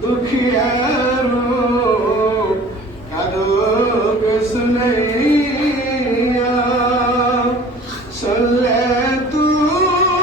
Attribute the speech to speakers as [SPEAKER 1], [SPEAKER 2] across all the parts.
[SPEAKER 1] بجیا روگ سنیا سن لے تیروس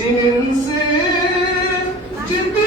[SPEAKER 1] Cinsin, cinsin.